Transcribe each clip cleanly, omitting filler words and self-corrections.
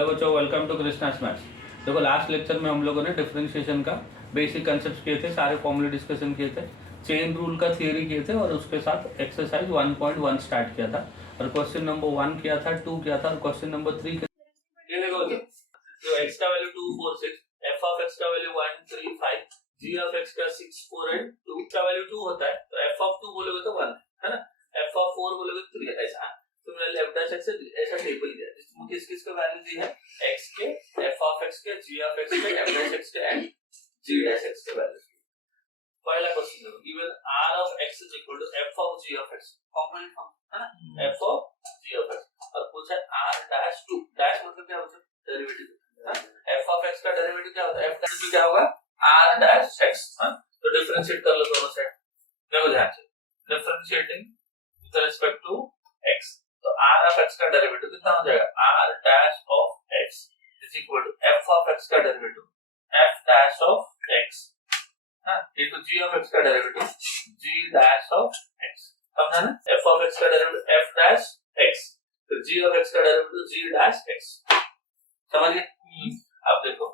Hello बच्चों, welcome to Krishna's maths. देखो, last lecture में हम लोगों ने डिफरेंशिएशन का बेसिक कंसेप्ट किए थे, सारे फॉर्मूले डिस्कशन किए थे, चेन रूल का थियरी किए थे और उसके साथ एक्सरसाइज 1.1 स्टार्ट किया था और क्वेश्चन नंबर 1 किया था, 2 किया था और क्वेश्चन नंबर 3 ये देखो जो x का वैल्यू 2 4 6, f ऑफ x का वैल्यू 1 3 5, g ऑफ x का 6 4 8, 2 का वैल्यू 2 होता है तो f ऑफ 2 बोलोगे तो 1 है ना, f ऑफ 4 बोलोगे तो 3 ऐसा। तो मैंने लेफ्ट डैश एक्स ऐसा टेबल दिया जिसमें किस किस का वैल्यू दी है, x के, f ऑफ x के, g ऑफ x के, f डैश x के एंड g डैश x के वैल्यू। पहला क्वेश्चन है given r of x is equal to f of g of x, component function है ना, f of g of x और पूछा r dash 2, dash मतलब क्या होता है, डेरिवेटिव। f ऑफ x का डेरिवेटिव क्या होता है, f डैश क्या होगा, r डैश x। तो डिफरेंशिएट कर लो दोनों साइड, देखो ध्यान से, differentiating with respect to x, तो r ऑफ x का डेरिवेटिव कितना हो जाएगा, r dash of x is equal to f of x का derivative f dash of x into g of x का derivative g dash of x। समझा ना, f of x का derivative f dash x, तो g of x का derivative g dash x। समझ गए। अब देखो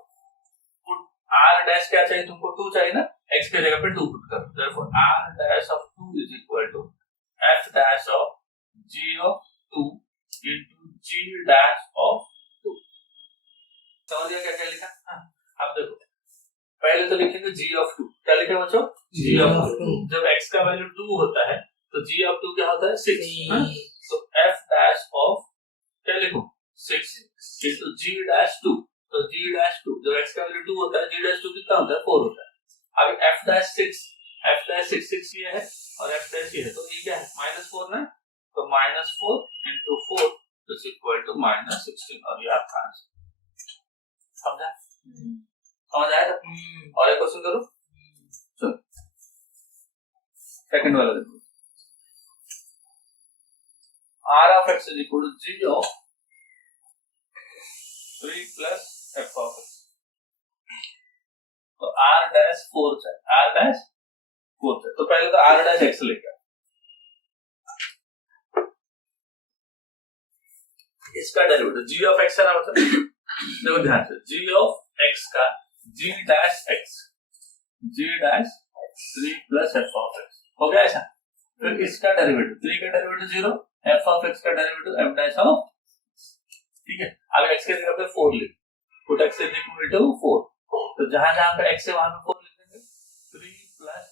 r डैश क्या चाहिए तुमको, 2 चाहिए ना, x के जगह पे 2 पुट करो, therefore r dash of 2 is equal to f dash of g of 2 into g dash of 2। समझ गया क्या क्या लिखा। अब देखो पहले तो लिखेंगे g of 2, क्या लिखे बच्चों, g of 2। जब x का वैल्यू 2 होता है तो g of 2 क्या होता है, 6। तो f dash of क्या लिखूं, 6 into g dash 2, तो g dash 2 जब x का वैल्यू 2 होता है, g dash 2 कितना होता है, 4 होता है। अब f dash 6 ये है और f dash ये है, तो ये क्या है, -4 ना, तो -4 into 4 is equal to -16 और ये आपका आंसर। समझा, समझ आया था। और एक क्वेश्चन करो, चलो सेकंड वाला देखो, r of x is equal to g of 3 plus f of x, तो r dash 4 चाहिए, r dash 4 चाहिए, तो पहले तो r dash x लेके इसका डेरिवेटिव g ऑफ x है ना, मतलब देखो ध्यान से, g ऑफ x का g dash x, g dash 3 plus f of x हो गया ऐसा। फिर इसका डेरिवेटिव 3 का डेरिवेटिव 0, f ऑफ x का डेरिवेटिव f डैश ऑफ, ठीक है। अब x के जगह पे 4 लिख, put x is equal to 4, तो जहां जहां पे x है वहां पे 4 लिख देंगे, 3 plus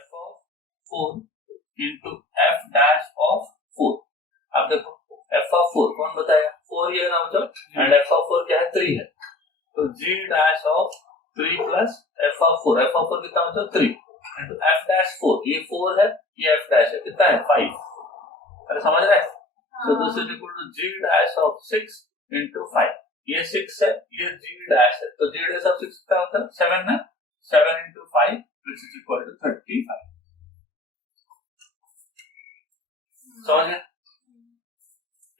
f of 4 into f dash of 4। अब देखो f ऑफ 4 कौन बताया, 4 ये ना मतलब, एंड f ऑफ 4 क्या है, 3 है, तो g dash of 3 plus f of 4, f of 4 कितना मतलब 3 इनटू f डैश 4, ये 4 है, ये f डैश है, कितना है 5। अरे समझ रहे हैं, तो this is equal to g dash of 6 into 5, ये 6 है, ये g डैश है, तो g डैश ऑफ 6 कितना होता है 7 ना, 7 into 5 which is equal to 35। समझ गए।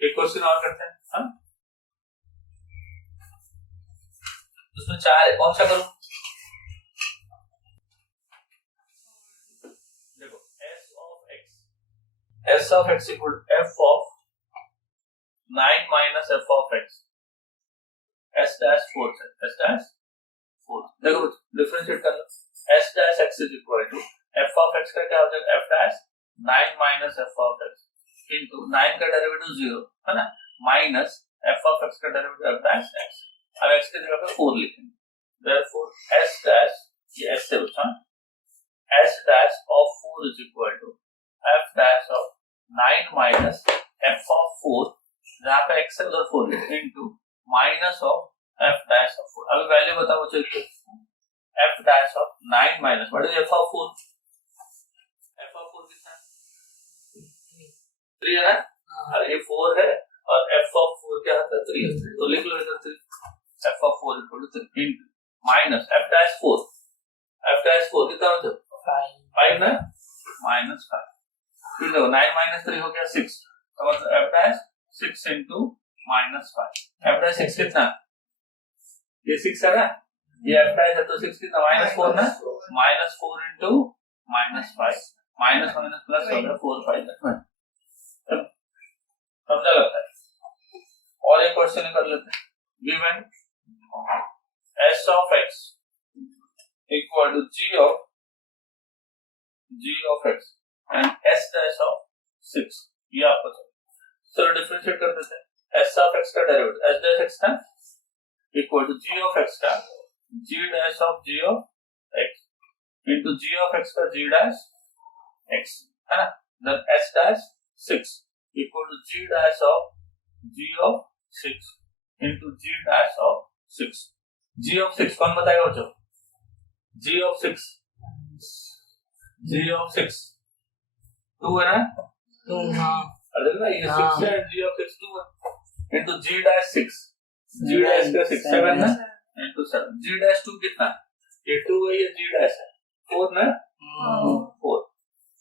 एक क्वेश्चन और करते हैं हम, उसमें 4 है, कौन सा करूं, देखो s of x equal to f of 9 minus f of x, s dash 4 से s डैश 4, देखो डिफरेंशिएट कर लो, s dash x is equal to f of x का क्या हो जाएगा, f dash 9 minus f of x into 9 का derivative 0 है ना, माइनस f ऑफ x का डेरिवेटिव f डैश x। अब x के जगह पे 4 लिखेंगे, देयरफॉर s डैश, ये s से बचा, s dash of 4 is equal to f dash of 9 minus f of 4, जहां पे x है उधर 4 लिखेंगे, into minus of f dash of 4। अब वैल्यू बताओ बच्चों, f dash of 9 minus what is f of 4, f of 4 कितना है, 3 है ना, और ये 4 है और f ऑफ 4 क्या होता है 3 है, तो लिख लो इधर 3, f of 4 equal to 3 into minus f dash 4, f dash 4 कितना होता है 5 ना, माइनस 5, फिर देखो 9 माइनस 3 हो गया 6, तो मतलब f dash 6 into minus 5, f dash 6 कितना, ये 6 है ना, ये f डैश है तो 6 कितना -4 ना, -4 इनटू -5, माइनस माइनस प्लस हो गया 4 5 तक, समझा लगता है। और एक क्वेश्चन कर लेते हैं, given s of x equal to g of x and s dash of 6, ये आपको चाहिए। चलो डिफरेंशिएट कर देते हैं। s of x का डेरिवेटिव s dash x का equal to g of x का g dash of g of x into g of x का g dash x, है ना। then s dash 6 equal to g dash of g of 6 into g dash of 6। g of 6 कौन बताएगा बच्चों? g of 6 2 है ना, 2 हाँ, अरे ना ये 6 है, g of 6 2 है into g dash 6, g dash का 6 7 ना into 7, g dash 2 कितना? ये 2 है, ये g dash है 4 ना,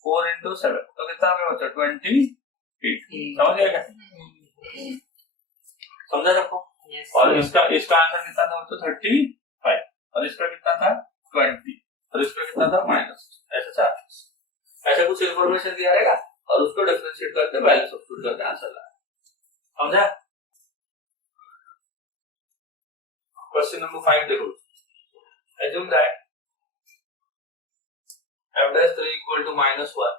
4 into 7 तो कितना हो गया बच्चों? 28। समझ गया क्या? समझा सबको? और इसका आंसर कितना था बच्चों? 35 और इसका कितना था? 20 और इसका कितना था? माइनस। ऐसा चार ऐसा कुछ इंफॉर्मेशन दिया रहेगा और उसको डिफरेंशिएट करके वैल्यू सब्स्टिट्यूट करके आंसर लाना। समझा? क्वेश्चन नंबर 5 देखो। assume that f dash 3 equal to -1,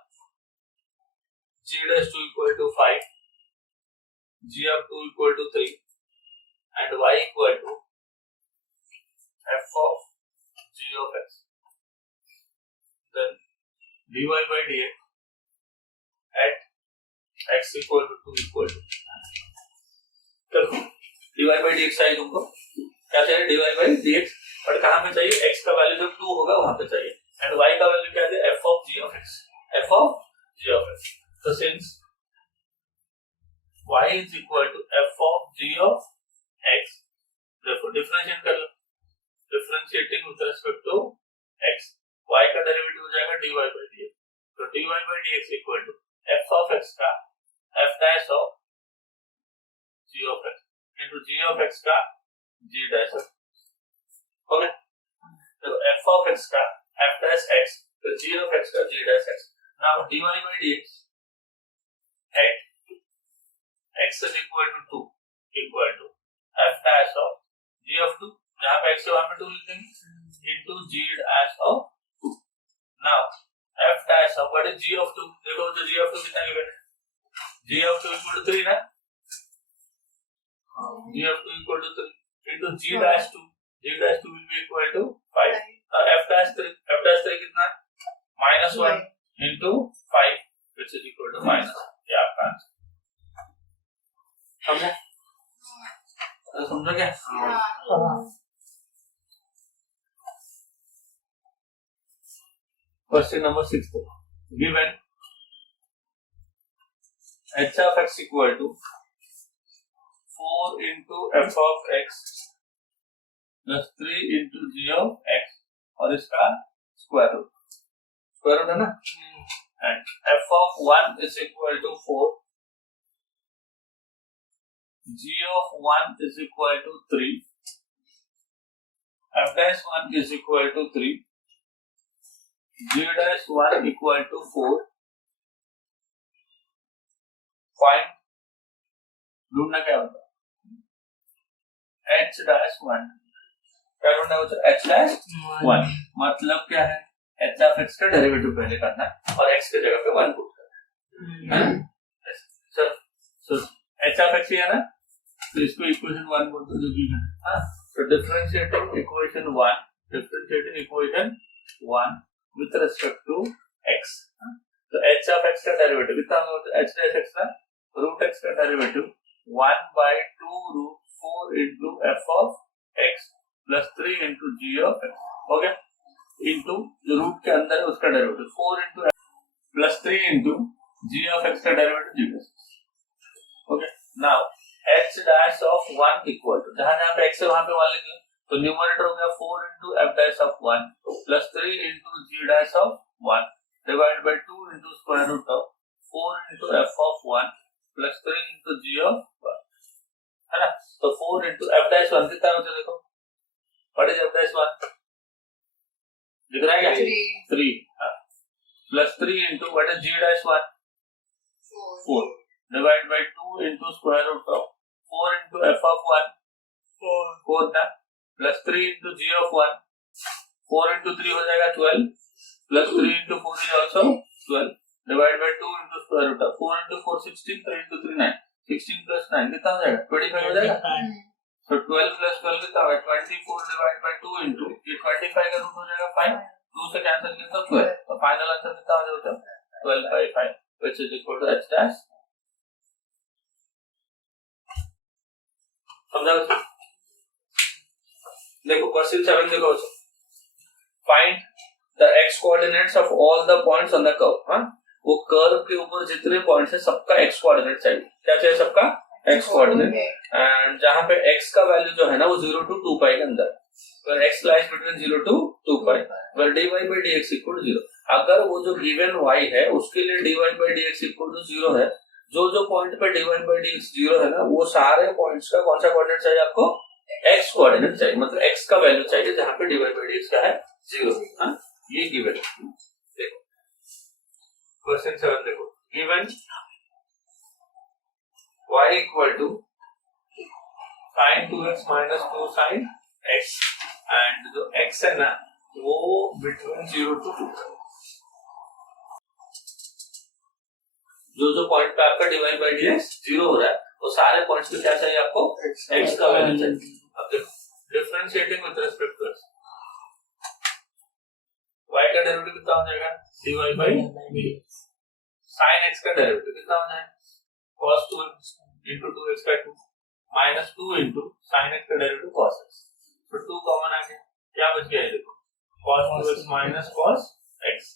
g dash 2 equal to 5, g of 2 equal to 3 and y equal to f of g of x. Then dy by dx at x equal to 2 equal to, चलो dy by dx चाहिए तुमको, क्या चाहिए? dy by dx, और कहाँ पे चाहिए? x का वैल्यू जब 2 होगा वहां पे चाहिए, एंड y का वैल्यू क्या है? f of g of x, f of g of x। तो since y is equal to f of g of x, therefore differentiate कर लो, differentiating with respect to x, y का derivative हो जाएगा dy by dx, तो dy by dx equal to f of x का f dash of g of x into g of x का g dash of, okay. तो f of x का f dash x तो g of x का g dash x। Now dy by dx at x is equal to 2 equal to f dash of g of 2, जहां पे x है वहां पे 2 लिख देंगे, into g dash of 2। Now f dash of what is g of 2? देखो तो g of 2 कितना गिवन है? g of 2 equal to 3 ना, g of 2 equal to 3 into g dash 2, g dash 2 will be equal to 5 और f dash 3 कितना? -1 into 5 which is equal to minus, ये आपका answer. समझे? समझो क्या? Question number 6 given h of x equal to 4 into f of x plus 3 into g of x और इसका square root है ना, and f of 1 is equal to 4, g of 1 is equal to 3, f dash 1 is equal to 3, g dash 1 equal to 4, find ढूंढना क्या होता है? h dash 1 क्या ढूंढना होता है? h dash 1 मतलब क्या है? h of x का डेरिवेटिव पहले करना और x की जगह पे 1 पुट करना है। सो h of x है ना, तो इसको इक्वेशन 1 बोलते हैं जो गिवन है। हां, तो differentiating equation 1 with respect to x, तो h of x का डेरिवेटिव कितना होता है? h dash x का रूट x का derivative 1/2 root 4 into f of x plus 3 into g of x, हो गया, इनटू जो रूट के अंदर है उसका derivative 4 into f plus 3 into g of x का derivative g dash, okay. Now h dash of 1 equal to जहां जहां पे x है वहां पे 1 लिख लें, तो न्यूमरेटर हो गया 4 into f dash of 1 plus 3 into g dash of 1 divided by 2 into square root of 4 into f of 1 plus 3 into g of 1, है ना। तो 4 into f dash 1 कितना होता है? देखो व्हाट इज f dash 1 दिख रहा है क्या? 3 plus 3 into what is g dash 1 4 divided by 2 into square root of 4 into f of 1 4 था plus 3 into g of 1, 4 into 3 हो जाएगा 12 plus 3 into 4 is also 12 divide by 2 into square root of 4 into 4 16 3 into 3 9 16 plus 9 कितना हो जाएगा 25 हो जाएगा तो 12 plus 12 कितना होगा 24 डिवाइड बाय 2 into ये 25 का रूट हो जाएगा 5 2 से कैंसिल किया तो 12 तो फाइनल आंसर कितना हो जाएगा 12 by 5 which is equal to h dash समझा बच्चों देखो क्वेश्चन 7 देखो find the x coordinates of all the points on the curve हां वो कर्व के ऊपर जितने पॉइंट्स है सबका x कोऑर्डिनेट चाहिए क्या चाहिए सबका x कोऑर्डिनेट एंड जहां पे x का वैल्यू जो है ना वो 0 to 2 पाई के अंदर where x lies between 0 to 2 pi where dy by dx equal to 0 अगर वो जो गिवन y है उसके लिए dy by dx equal to 0 है जो पॉइंट पे dy by dx 0 है ना वो सारे पॉइंट्स का कौन सा कोऑर्डिनेट चाहिए आपको x कोऑर्डिनेट चाहिए मतलब x का वैल्यू चाहिए जहां पे dy by dx का है 0 हां ये गिवन देखो क्वेश्चन 7 देखो given y equal to sin 2x minus 2 sin x and जो x है ना वो बिटवीन 0 to 2 जो पॉइंट पे आपका डिवाइड बाय dx 0 हो रहा है वो सारे पॉइंट्स पे क्या चाहिए आपको x का वैल्यू चाहिए अब देखो differentiating with respect to x y का डेरिवेटिव कितना हो जाएगा dy by dx sin x का डेरिवेटिव कितना हो जाएगा cos 2x into 2x by 2 minus 2 into sin x का डेरिवेटिव cos x तो 2 कॉमन आ गया क्या बच गया ये देखो cos 2x minus cos x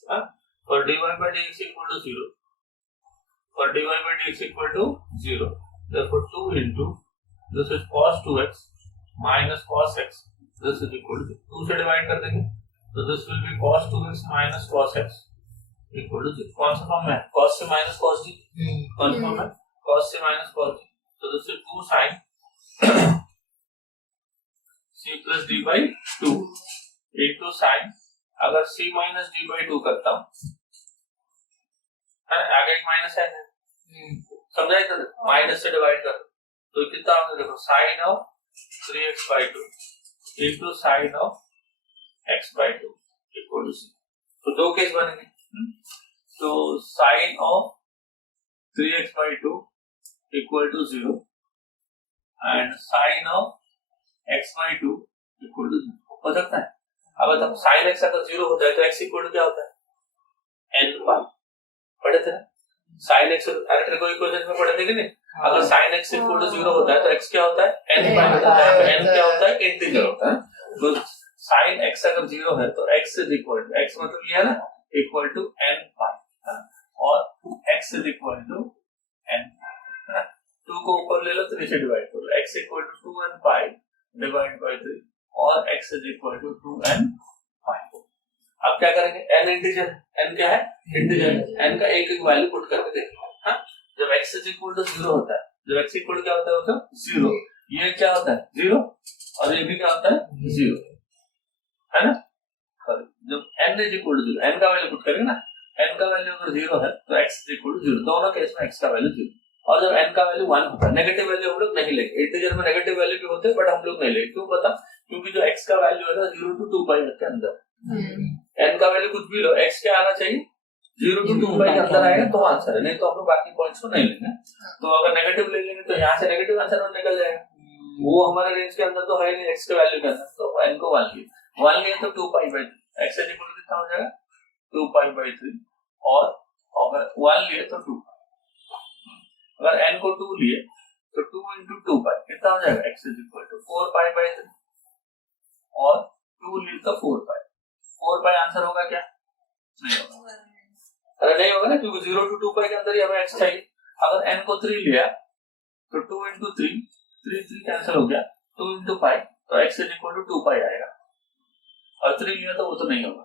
और dy by dx equal to 0 और dy by dx equal to 0 therefore 2 into this is cos 2x minus cos x this is equal to 2 से डिवाइड कर देंगे तो this will be cos 2x minus cos x equal to 0 कौन सा form है cos से minus cos d कौन सा फॉर्म है cos से minus cos d तो this is 2 sin c plus d by 2 into sin अगर c minus d by 2 करता हूँ आगे एक माइनस है समझा इधर माइनस से डिवाइड कर तो कितना होगा देखो sin of 3x by 2 into sin of x by 2 equal to c तो दो केस बनेंगे तो sin of 3x by 2 equal to 0 and sin of x by 2 equal to 0 हो सकता है अब तब sin x अगर 0 होता है तो x इक्वल टू क्या होता है n पाई पढ़े थे ना sin x अरे कोई क्वेश्चन में पढ़े थे कि नहीं अगर sin x इक्वल टू 0 होता है तो x क्या होता है n पाई होता है n क्या होता है इंटीजर होता है तो sin x अगर 0 है तो x is equal to x मतलब ये है ना इक्वल टू n पाई और x is equal to n 2 को ऊपर ले लो 3 से डिवाइड करो x equal to 2n pi divide by 3 और x is equal to 2n pi अब क्या करेंगे n इंटीजर n क्या है इंटीजर n का एक एक वैल्यू पुट करके देखो हां जब x इज इक्वल टू 0 होता है जब x इक्वल क्या होता है वो 0 ये क्या होता है 0 और ये भी क्या होता है 0 है ना जब n is equal to 0 n का वैल्यू पुट करेंगे ना n का वैल्यू अगर 0 है तो x इज इक्वल टू 0 दोनों केस में x का वैल्यू 0 और जब n का वैल्यू 1 होता है नेगेटिव वैल्यू हम लोग नहीं लेंगे इंटीजर में नेगेटिव वैल्यू भी होते हैं बट हम लोग नहीं लेंगे क्यों पता क्योंकि जो x का वैल्यू है ना 0 to 2 पाई के अंदर n का वैल्यू कुछ भी लो x क्या आना चाहिए 0 to 2 पाई के अंदर आएगा तो आंसर है नहीं तो हम लोग बाकी पॉइंट्स को नहीं लेंगे तो अगर नेगेटिव ले लेंगे तो यहाँ से नेगेटिव आंसर निकल जाएगा वो हमारे रेंज के अंदर तो है नहीं x के वैल्यू के अंदर तो n को 1 लिए तो 2 pi by 3 x is equal to कितना हो जाएगा 2 पाई बाई 3 और अगर 1 लिए तो 2 अगर n को 2 लिए तो 2 into 2 पाई कितना हो जाएगा x is equal to 4 pi by 3 और 2 लिए तो 4 पाई 4 पाई आंसर होगा क्या नहीं होगा अरे नहीं होगा ना क्योंकि 0 to 2 पाई के अंदर ही हमें x चाहिए अगर n को 3 लिया तो 2 into 3 3 कैंसिल हो गया 2 into पाई तो x इज इक्वल टू 2 पाई आएगा और 3 लिया तो वो तो नहीं होगा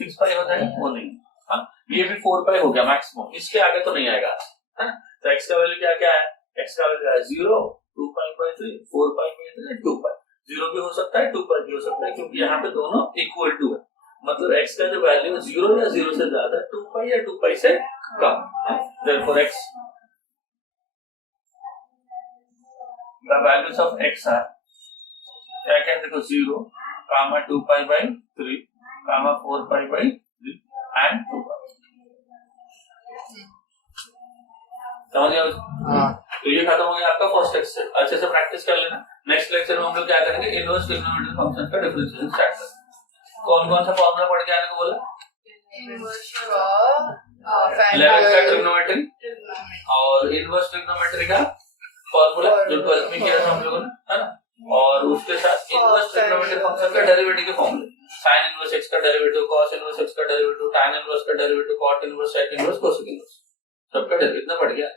6 पाई हो जाएगा वो नहीं हाँ ये भी 4 पाई हो गया मैक्सिमम इसके आगे तो नहीं आएगा है ना तो x का वैल्यू क्या क्या है x का वैल्यू है 0 2 पाई बाई 3 4 पाई बाई 3 2 पाई 0 भी हो सकता है 2 पाई भी हो सकता है क्योंकि यहाँ पे दोनों इक्वल टू है मतलब x का जो वैल्यू है 0 या 0 से ज्यादा 2 पाई या 2 पाई से कम therefore x the values of x are क्या क्या देखो 0, comma 2 pi by 3, comma 4 pi by 3 and 2 pi. समझ गए? तो ये खत्म हो गया आपका फर्स्ट एक्सरसाइज। अच्छे से प्रैक्टिस कर लेना। नेक्स्ट लेक्चर में हम लोग क्या करेंगे, इनवर्स ट्रिग्नोमेट्रिक फंक्शन का डिफरेंशिएशन स्टार्ट करेंगे। कौन कौन सा फॉर्मूला पढ़ के आने को बोला? इलेवेंथ का ट्रिग्नोमेट्री और इनवर्स ट्रिग्नोमेट्री का फॉर्मूला जो 12th में किया था हम लोगों ने, है ना। और उसके साथ इनवर्स ट्रिग्नोमेट्रिक फंक्शन का डेरिवेटिव के फॉर्मूले, sin इनवर्स x का डेरिवेटिव, cos इनवर्स x का डेरिवेटिव, tan इनवर्स का derivative, cot inverse, sec inverse, cosec inverse, सबका डेरिवेटिव इतना पढ़ गया।